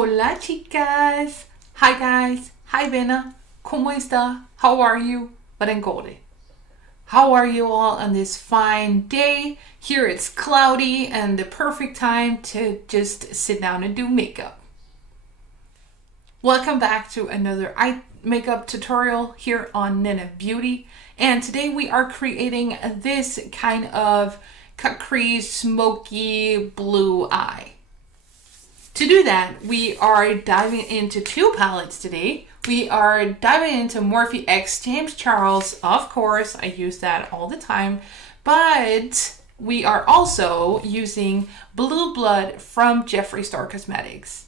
Hola chicas! Hi guys! Hi venner! ¿Cómo está? How are you? Barengode. How are you all on this fine day? Here it's cloudy and the perfect time to just sit down and do makeup. Welcome back to another eye makeup tutorial here on Nena Beauty. And today we are creating this kind of Catrice smoky blue eye. To do that, we are diving into two palettes today. We are diving into Morphe X James Charles. Of course, I use that all the time. But we are also using Blue Blood from Jeffree Star Cosmetics.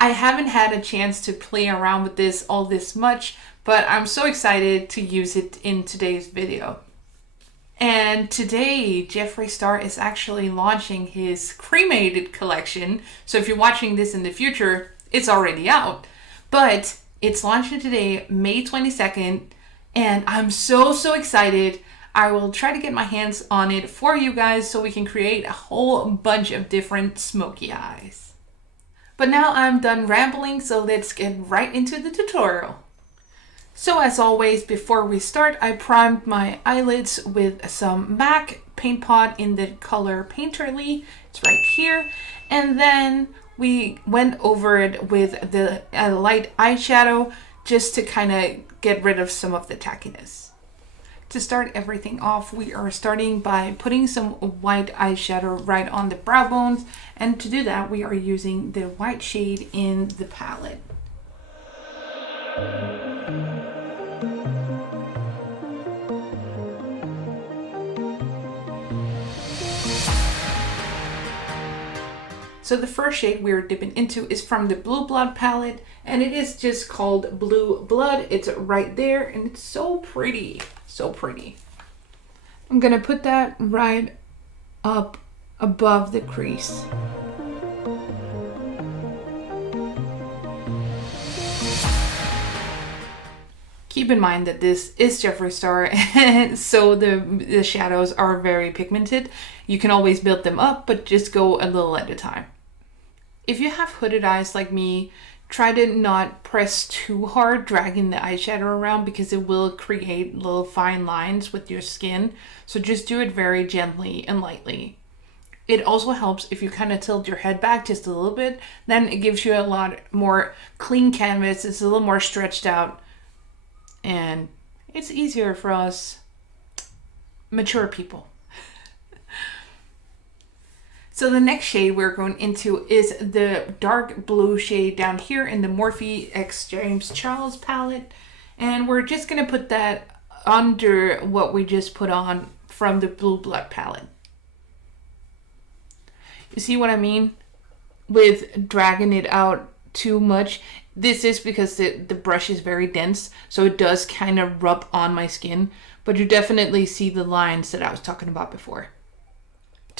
I haven't had a chance to play around with this all this much, but I'm so excited to use it in today's video. And today, Jeffree Star is actually launching his cremated collection. So if you're watching this in the future, it's already out. But it's launching today, May 22nd. And I'm so excited. I will try to get my hands on it for you guys so we can create a whole bunch of different smoky eyes. But now I'm done rambling, so let's get right into the tutorial. So as always, before we start, I primed my eyelids with some MAC Paintpot in the color Painterly. It's right here. And then we went over it with the light eyeshadow just to kind of get rid of some of the tackiness. To start everything off, we are starting by putting some white eyeshadow right on the brow bones. And to do that, we are using the white shade in the palette. So the first shade we're dipping into is from the Blue Blood palette, and it is just called Blue Blood. It's right there, and it's so pretty, so pretty. I'm gonna put that right up above the crease. Keep in mind that this is Jeffree Star, and so the shadows are very pigmented. You can always build them up, but just go a little at a time. If you have hooded eyes like me, try to not press too hard dragging the eyeshadow around because it will create little fine lines with your skin. So just do it very gently and lightly. It also helps if you kind of tilt your head back just a little bit. Then it gives you a lot more clean canvas. It's a little more stretched out. And it's easier for us mature people. So the next shade we're going into is the dark blue shade down here in the Morphe X James Charles palette. And we're just going to put that under what we just put on from the Blue Blood palette. You see what I mean? With dragging it out too much. This is because the brush is very dense, so it does kind of rub on my skin. But you definitely see the lines that I was talking about before.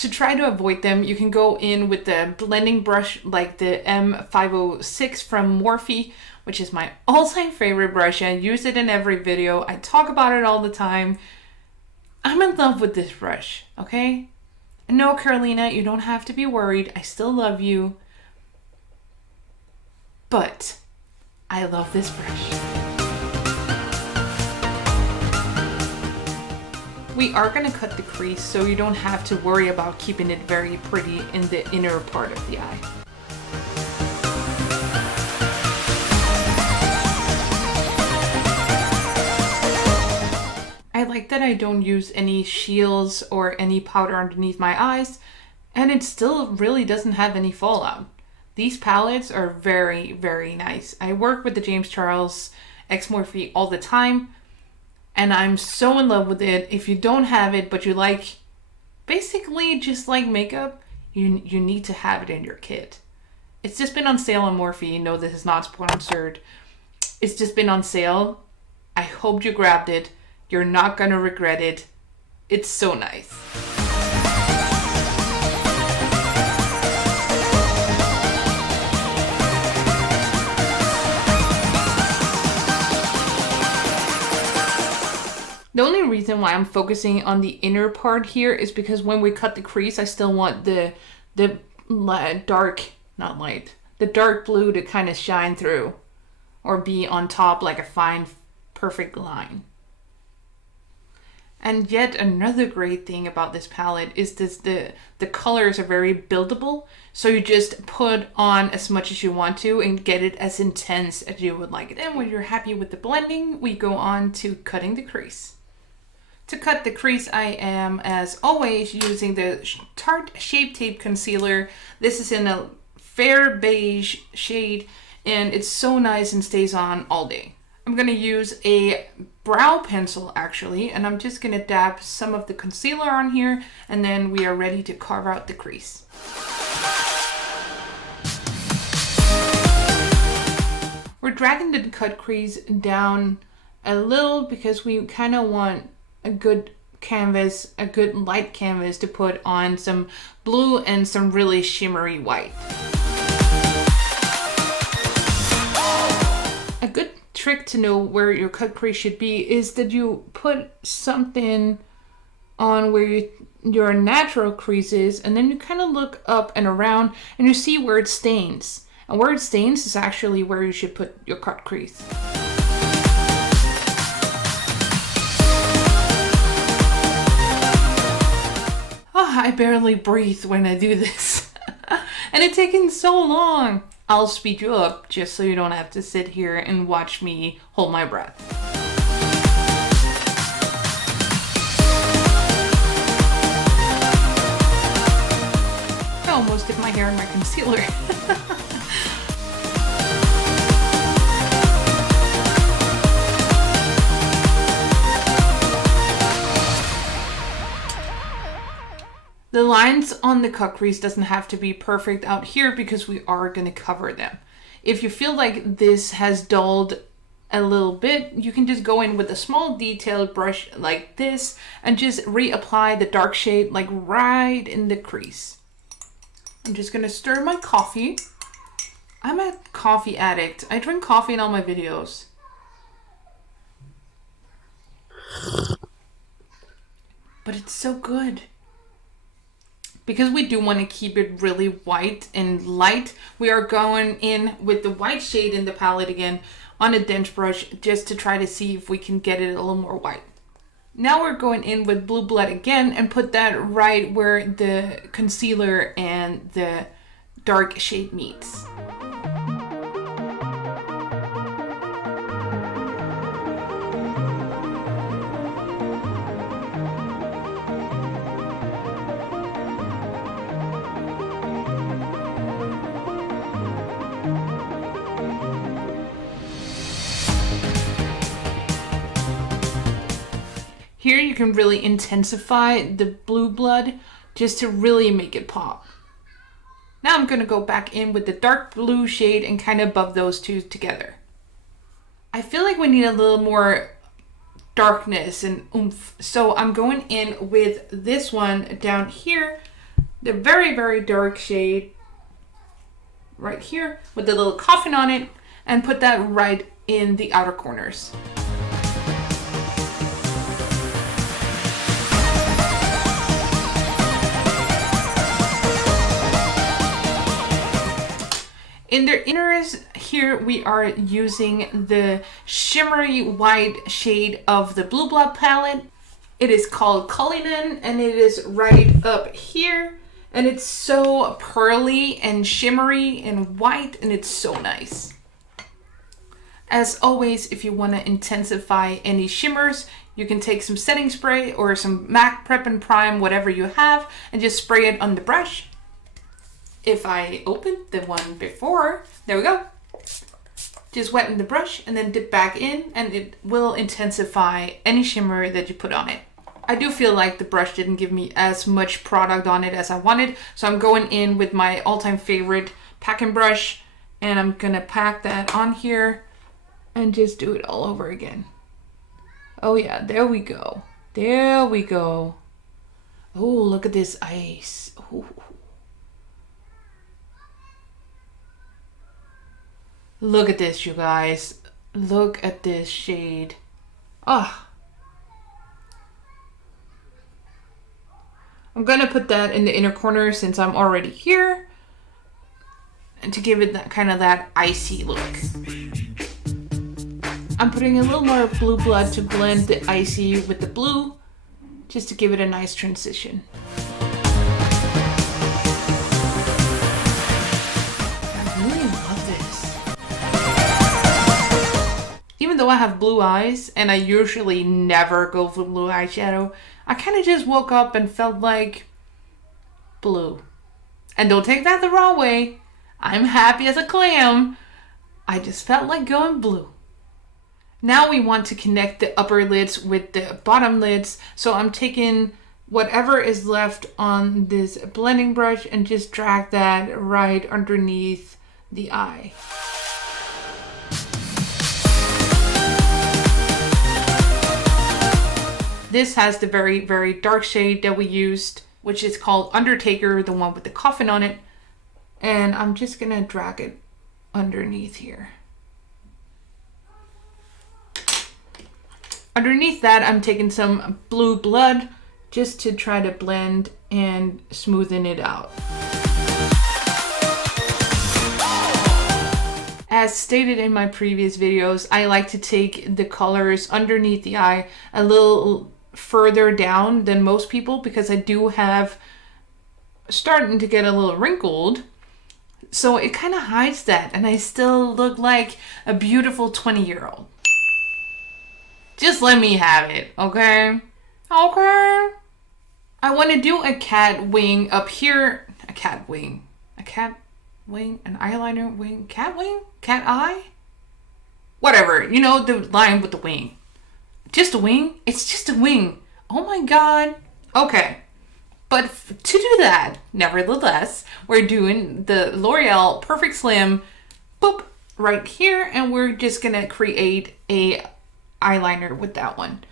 To try to avoid them, you can go in with the blending brush like the M506 from Morphe, which is my all-time favorite brush. I use it in every video. I talk about it all the time. I'm in love with this brush, okay? And no, Carolina, you don't have to be worried. I still love you. But I love this brush. We are going to cut the crease so you don't have to worry about keeping it very pretty in the inner part of the eye. I like that I don't use any shields or any powder underneath my eyes, and it still really doesn't have any fallout. These palettes are very nice. I work with the James Charles X Morphe all the time, and I'm so in love with it. If you don't have it, but you like, basically just like makeup, you need to have it in your kit. It's just been on sale on Morphe. No, this is not sponsored. It's just been on sale. I hope you grabbed it. You're not gonna regret it. It's so nice. The only reason why I'm focusing on the inner part here is because when we cut the crease, I still want the dark not light, the dark blue to kind of shine through or be on top like a fine, perfect line. And yet another great thing about this palette is the colors are very buildable. So you just put on as much as you want to and get it as intense as you would like it. And when you're happy with the blending, we go on to cutting the crease. To cut the crease, I am, as always, using the Tarte Shape Tape Concealer. This is in a fair beige shade, and it's so nice and stays on all day. I'm going to use a brow pencil, actually, and I'm just going to dab some of the concealer on here, and then we are ready to carve out the crease. We're dragging the cut crease down a little because we kind of want a good canvas, a good light canvas to put on some blue and some really shimmery white. A good trick to know where your cut crease should be is that you put something on where your natural crease is, and then you kind of look up and around and you see where it stains. And where it stains is actually where you should put your cut crease. I barely breathe when I do this. And it's taking so long. I'll speed you up just so you don't have to sit here and watch me hold my breath. I almost did my hair in my concealer. The lines on the cut crease doesn't have to be perfect out here because we are going to cover them. If you feel like this has dulled a little bit, you can just go in with a small detailed brush like this and just reapply the dark shade like right in the crease. I'm just going to stir my coffee. I'm a coffee addict. I drink coffee in all my videos. But it's so good. Because we do want to keep it really white and light, we are going in with the white shade in the palette again on a dense brush just to try to see if we can get it a little more white. Now we're going in with blue blood again and put that right where the concealer and the dark shade meets. Here you can really intensify the blue blood just to really make it pop. Now I'm going to go back in with the dark blue shade and kind of buff those two together. I feel like we need a little more darkness and oomph. So I'm going in with this one down here, the very, very dark shade right here with the little coffin on it, and put that right in the outer corners. In the inners here, we are using the shimmery white shade of the Blue Blood palette. It is called Cullinan and it is right up here. And it's so pearly and shimmery and white and it's so nice. As always, if you want to intensify any shimmers, you can take some setting spray or some MAC Prep and Prime, whatever you have, and just spray it on the brush. If I opened the one before, there we go. Just wet the brush and then dip back in and it will intensify any shimmer that you put on it. I do feel like the brush didn't give me as much product on it as I wanted, so I'm going in with my all-time favorite packing brush and I'm gonna pack that on here and just do it all over again. Oh yeah, there we go. There we go. Oh, look at this ice. Ooh. Look at this, you guys. Look at this shade. Ah. I'm gonna put that in the inner corner since I'm already here. give it that kind of that icy look. I'm putting a little more blue blood to blend the icy with the blue, just to give it a nice transition. I really love this. Even though I have blue eyes, and I usually never go for blue eyeshadow, I kind of just woke up and felt like blue. And don't take that the wrong way. I'm happy as a clam. I just felt like going blue. Now we want to connect the upper lids with the bottom lids. So I'm taking whatever is left on this blending brush and just drag that right underneath the eye. This has the very, very dark shade that we used, which is called Undertaker, the one with the coffin on it. And I'm just gonna drag it underneath here. Underneath that, I'm taking some blue blood just to try to blend and smoothen it out. As stated in my previous videos, I like to take the colors underneath the eye a little further down than most people because I do have starting to get a little wrinkled. So it kind of hides that and I still look like a beautiful 20-year-old. Just let me have it, okay? Okay. I want to do a cat wing up here. A cat wing. A cat wing? An eyeliner wing? Cat wing? Cat eye? Whatever. You know, the line with the wing. Just a wing? It's just a wing. Oh my god. Okay. But to do that, nevertheless, we're doing the L'Oreal Perfect Slim, boop, right here, and we're just gonna create a eyeliner with that one.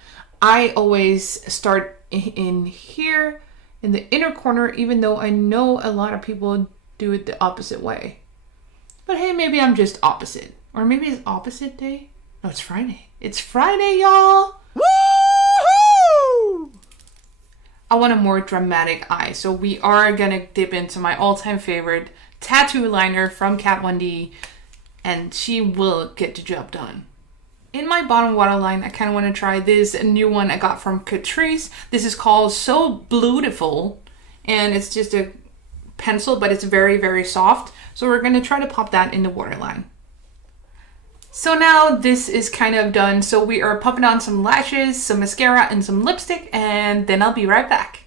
I always start in here in the inner corner, even though I know a lot of people do it the opposite way. But hey, maybe I'm just opposite. Or maybe it's opposite day. No, it's Friday. It's Friday, y'all. Woo-hoo! I want a more dramatic eye. So we are gonna dip into my all-time favorite tattoo liner from Kat Von D, and she will get the job done. In my bottom waterline, I kind of want to try this new one I got from Catrice. This is called So Beautiful, and it's just a pencil, but it's very, very soft. So we're going to try to pop that in the waterline. So now this is kind of done. So we are popping on some lashes, some mascara, and some lipstick, and then I'll be right back.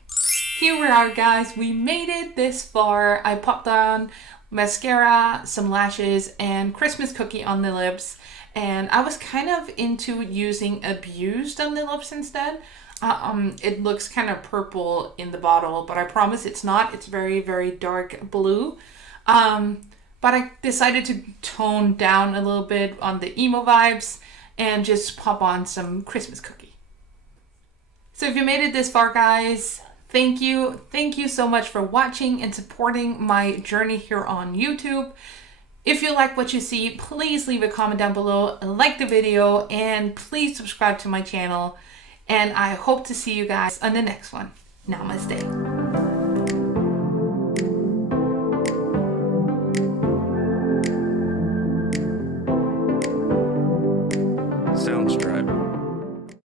Here we are, guys. We made it this far. I popped on mascara, some lashes, and Christmas cookie on the lips. And I was kind of into using Abused on the lips instead. It looks kind of purple in the bottle, but I promise it's not. It's very, very dark blue. But I decided to tone down a little bit on the emo vibes and just pop on some Christmas cookie. So if you made it this far, guys, thank you. Thank you so much for watching and supporting my journey here on YouTube. If you like what you see, please leave a comment down below, like the video, and please subscribe to my channel. And I hope to see you guys on the next one. Namaste.